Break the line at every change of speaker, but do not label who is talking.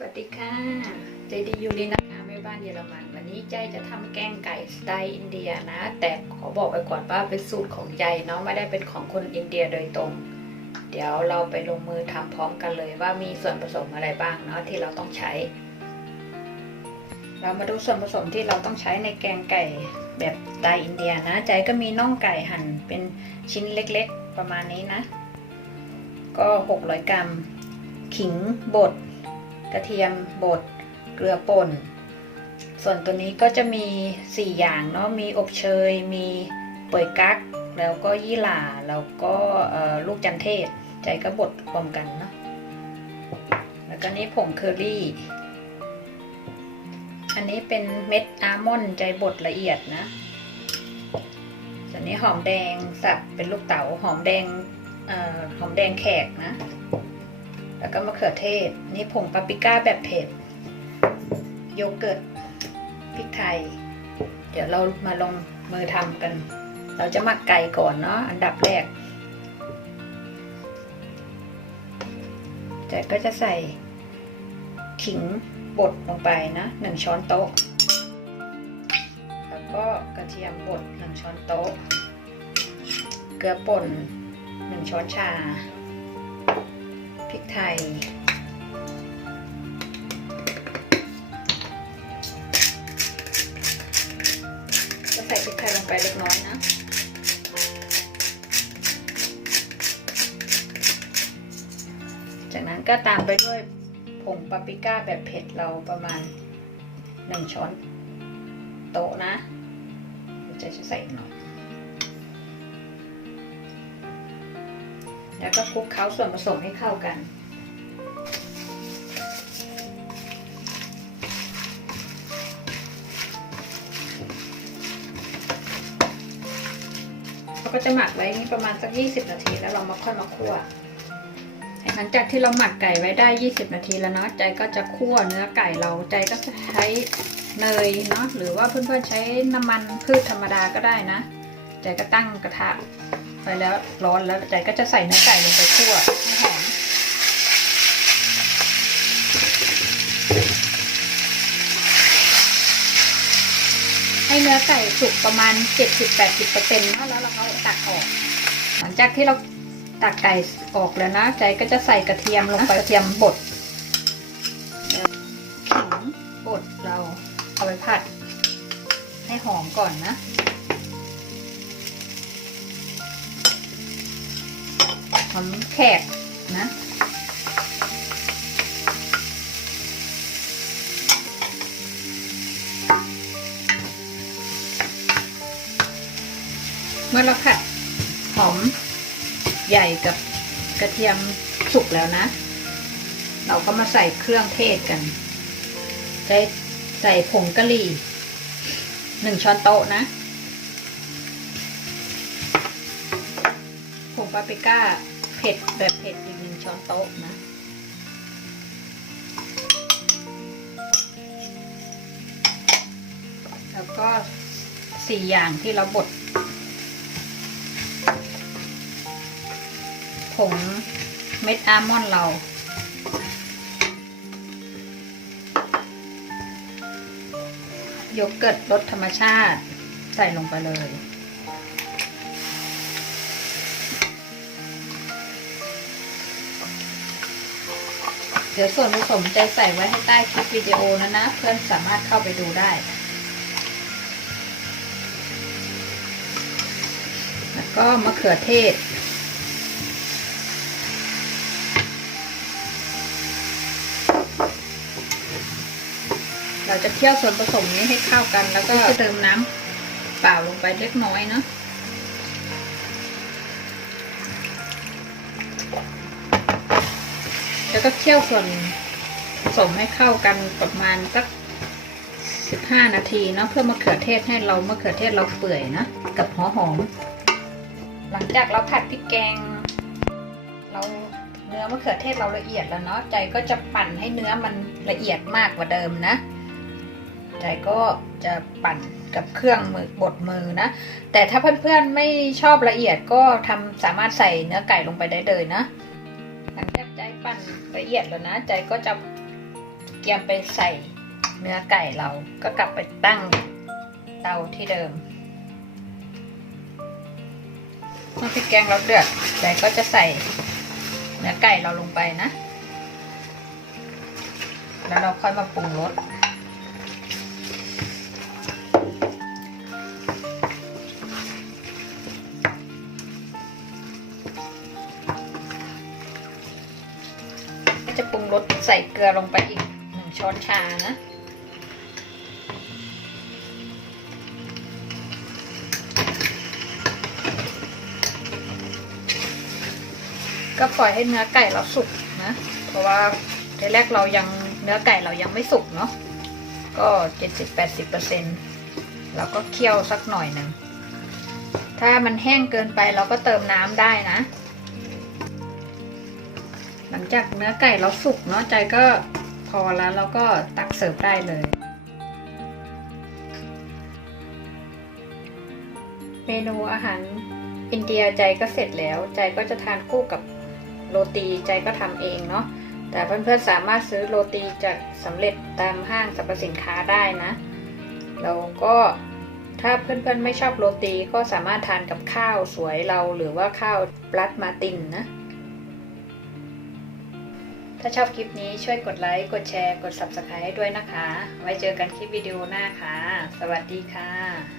สวัสดีค่ะ ใจดียูรินะคะแม่บ้านเยอรมัน วันนี้ใจจะทำแกงไก่สไตล์อินเดียนะ แต่ขอบอกไปก่อนว่าเป็นสูตรของใจเนาะไม่ได้เป็นของคนอินเดียโดยตรง เดี๋ยวเราไปลงมือทำพร้อมกันเลยว่ามีส่วนผสมอะไรบ้างเนาะที่เราต้องใช้ เรามาดูส่วนผสมที่เราต้องใช้ในแกงไก่แบบสไตล์อินเดียนะ ใจก็มีน่องไก่หั่นเป็นชิ้นเล็กๆประมาณนี้นะ ก็ 600 กรัม ขิงบด กระเทียมบดเกลือป่น ส่วนตัวนี้ก็จะมี 4 อย่างเนาะมีอบเชย มีเป่ยกั๊กแล้วก็ยี่หร่าแล้วก็ลูกจันเทศ ใจก็บดรวมกันเนาะแล้วก็นี่ผงเคอรี่ อันนี้เป็นเม็ดอาร์มอนด์ใจบดละเอียดนะส่วนนี้หอมแดงสับเป็นลูกเต๋าหอมแดงออหอมแดงแขกนะ แล้วก็มะเขือเทศ นี่ผงปาปริก้าแบบเผ็ด โยเกิร์ต พริกไทย เดี๋ยวเรามาลงมือทำกัน เราจะหมักไก่ก่อนเนาะ อันดับแรกแต่ก็จะใส่ขิงบดลงไปนะหนึ่งช้อนโต๊ะ แล้วก็กระเทียมบดหนึ่งช้อนโต๊ะ เกลือป่นหนึ่งช้อนชา พริกไทย ก็ใส่พริกไทยลงไปเล็กน้อยนะจากนั้นก็ตามไปด้วยผงปาปริก้าแบบเผ็ดเราประมาณหนึ่งช้อนโต๊ะนะเดี๋ยวจะใส่หน่อย แล้วก็คลุกเคล้าส่วนผสมให้เข้ากัน เราก็จะหมักไว้นี่ประมาณสัก 20 นาที แล้วเรามาค่อยมาคั่วหลังจากที่เราหมักไก่ไว้ได้ 20 นาทีแล้วเนาะใจก็จะคั่วเนื้อไก่เราใจก็จะใช้เนยเนาะหรือว่าเพื่อนๆใช้น้ำมันพืชธรรมดาก็ได้นะ ใจก็ตั้งกระทะไปแล้วร้อนแล้วใจก็จะใส่เนื้อไก่ลงไปคั่วให้หอมให้เนื้อไก่สุกประมาณ 70-80%เนาะแล้วเราก็ตักออก หลังจากที่เราตักไก่ออกแล้วนะ ใจก็จะใส่กระเทียมลงไปกระเทียมบดขิงบดเราเอาไปผัด ให้หอมก่อนนะ อมแขกนะเมื่อเราผัดหอมใหญ่กับกระเทียมสุกแล้วนะ เราก็มาใส่เครื่องเทศกันใส่ใส่ผงกะหรี่หนึ่งช้อนโต๊ะนะ ผงปาปริก้า เผ็ดแบบเผ็ดอีกหนึ่งช้อนโต๊ะนะ แล้วก็สี่อย่างที่เราบดผงเม็ดอาร์มอนด์เรา โยเกิร์ตรสธรรมชาติใส่ลงไปเลย ดี๋ยวส่วนผสมใจใส่ไว้ให้ใต้คลิปวิดีโอนะนะ เพื่อนสามารถเข้าไปดูได้ แล้วก็มะเขือเทศ เราจะเคี่ยวส่วนผสมนี้ให้เข้ากัน แล้วก็จะเติมน้ำเปล่าลงไปเล็กน้อยเนาะ ก็เคี่ยวส่วนผสมให้เข้ากันประมาณสักสิบห้านาทีเนาะเพื่อมะเขือเทศให้เรามะเขือเทศเราเปื่อยนะกับหัวหอม หลังจากเราผัดพริกแกง เราเนื้อมะเขือเทศเราละเอียดแล้วเนาะใจก็จะปั่นให้เนื้อมันละเอียดมากกว่าเดิมนะ ใจก็จะปั่นกับเครื่องมือบดมือนะ แต่ถ้าเพื่อนๆไม่ชอบละเอียดก็ทำสามารถใส่เนื้อไก่ลงไปได้เลยนะ หลังจากใจปั่นละเอียดแล้วนะ ใจก็จะเกียมไปใส่เนื้อไก่เราก็กลับไปตั้งเตาที่เดิมเมื่อพริกแกงเราเดือดใจก็จะใส่เนื้อไก่เราลงไปนะ แล้วเราค่อยมาปรุงรส เกลือลงไปอีกหนึ่งช้อนชานะ ก็ปล่อยให้เนื้อไก่เราสุกนะ เพราะว่าทีแรกเรายังเนื้อไก่เรายังไม่สุกเนาะ ก็เจ็ดสิบแปดสิบเปอร์เซ็นเราก็เคี่ยวสักหน่อยหนึ่ง ถ้ามันแห้งเกินไปเราก็เติมน้ำได้นะ หลังจากเนื้อไก่เราสุกเนาะใจก็พอแล้วเราก็ตักเสิร์ฟได้เลย เมนูอาหารอินเดียใจก็เสร็จแล้ว ใจก็จะทานคู่กับโรตีใจก็ทำเองเนาะแต่เพื่อนๆสามารถซื้อโรตีจากสำเร็จตามห้างสรรพสินค้าได้นะแล้วก็ถ้าเพื่อนๆไม่ชอบโรตีก็สามารถทานกับข้าวสวยเราหรือว่าข้าวปลัดมาตินนะ ถ้าชอบคลิปนี้ช่วยกดไลค์ กดแชร์ กด Subscribe ด้วยนะคะ ไว้เจอกันคลิปวิดีโอหน้าค่ะ สวัสดีค่ะ